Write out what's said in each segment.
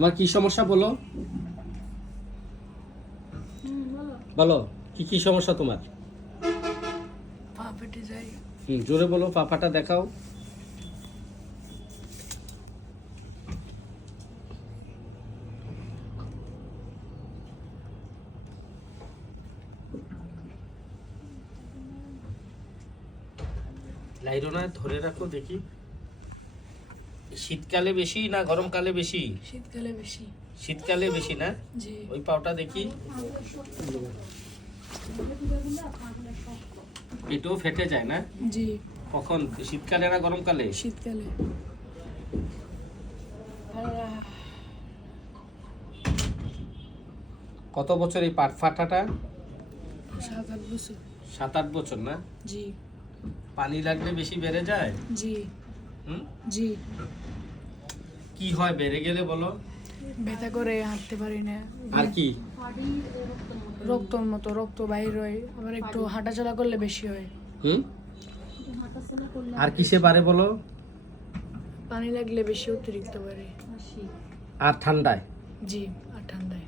তোমার কি সমস্যা বলো? বলো কি কি সমস্যা তোমার? পা ফেটে যায়। জোরে বলো, পাপাটা দেখাও। লাইরোনা ধরে রাখো দেখি। শীতকালে বেশি না গরমকালে বেশি? শীতকালে বেশি। শীতকালে বেশি না? জি। ওই পাওটা দেখি। পেটও ফেটে যায় না? জি। কখন, শীতকালে না গরমকালে? শীতকালে। কত বছর এই পাট ফাটাটা? 7-8 বছর। 7-8 বছর না? জি। পানি লাগলে বেশি বেড়ে যায়? জি। হুম? জি। কি হয় বেড়ে গেলে বলো? ব্যথা করে হাঁটতে পারি না। আর কি? রক্তর মতো রক্ত বাইর হয়, আবার একটু হাঁটাচলা করলে বেশি হয়। হুম? আর কিসে বাড়ে বলো? পানি লাগলে বেশি অতিরিক্ত বাড়ে। আর ঠান্ডায়? জি, আর ঠান্ডায়।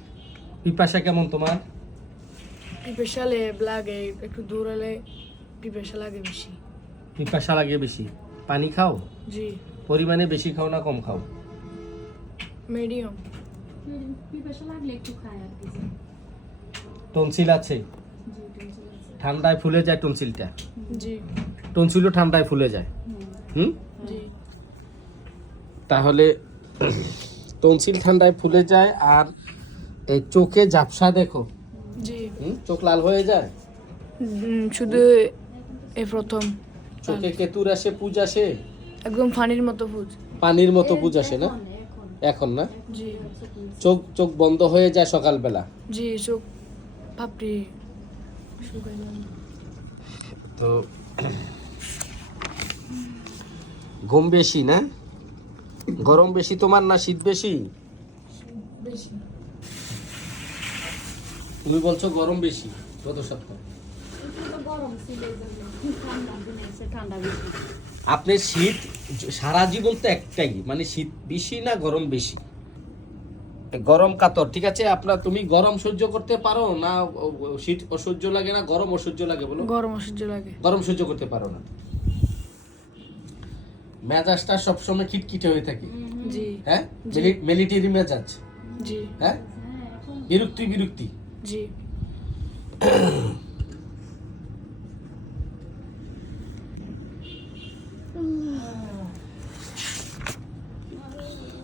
পিপাসা কেমন তোমার? পিপাসালে লাগে, একটু দূর হলে পিপাসা লাগে বেশি। পিপাসা লাগে বেশি। পানি খাও? জি। পরিমাণে বেশি খাও না কম খাও? মিডিয়াম। পিপাসা লাগলে একটু খাই আর কি। টনসিল আছে? ঠান্ডায় ফুলে যায় টনসিলটা? জি। টনসিলও ঠান্ডায় ফুলে যায়? হুম? জি। তাহলে টনসিল ঠান্ডায় ফুলে যায়। আর এই চোখে ঝাপসা দেখো? জি। চোখ লাল হয়ে যায়? শুধু এই প্রথম। চোখে কেতুর আসে, পুজ আসে? একদম পানির মতো ফুজ। পানির মতো পুজ আসে না? এখন না? জি। চোখ চোখ বন্ধ হয়ে যায় সকালবেলা? জি, চোখ পাপড়ি শুকায় যায়। তো ঘুম বেশি না? গরম বেশি তোমার না শীত বেশি? বেশি। তুমি বলছো গরম বেশি গত সপ্তাহ। গরম ছিল ঠান্ডা দিনে এসে ঠান্ডা বেশি। আপনার শীত সারা জীবন তো একটাই, মানে শীত বেশি না গরম বেশি? গরম কাতর, ঠিক আছে। তুমি গরম সহ্য করতে পারো না? শীত অসহ্য লাগে না গরম অসহ্য লাগে বলো? গরম অসহ্য লাগে। গরম সহ্য করতে পারো না। মেজাজটা সবসময় খিটখিটে হয়ে থাকে? জি। হ্যাঁ, মিলিটারি মেজাজ? জি। হ্যাঁ, বিরক্তি বিরক্তি? জি।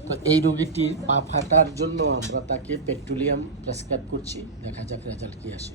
তো এই রোগীটির পা ফাটার জন্য আমরা তাকে পেট্রোলিয়াম প্রেসক্রাইব করছি। দেখা যাক রেজাল্ট কি আসে।